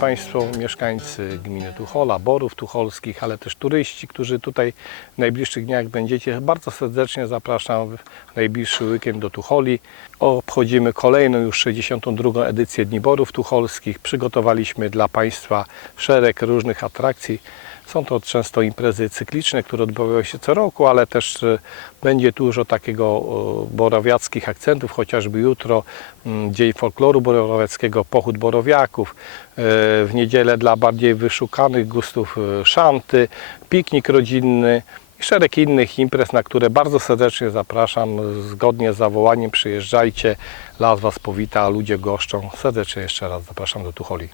Państwo, mieszkańcy gminy Tuchola, Borów Tucholskich, ale też turyści, którzy tutaj w najbliższych dniach będziecie. Bardzo serdecznie zapraszam w najbliższy weekend do Tucholi. Obchodzimy kolejną już 62. edycję Dni Borów Tucholskich. Przygotowaliśmy dla Państwa szereg różnych atrakcji. Są to często imprezy cykliczne, które odbywają się co roku, ale też e, będzie dużo takiego e, borowiackich akcentów, chociażby jutro mm, Dzień Folkloru Borowiackiego, Pochód Borowiaków, e, w niedzielę dla bardziej wyszukanych gustów szanty, piknik rodzinny i szereg innych imprez, na które bardzo serdecznie zapraszam. Zgodnie z zawołaniem przyjeżdżajcie, las Was powita, ludzie goszczą. Serdecznie jeszcze raz zapraszam do Tucholi.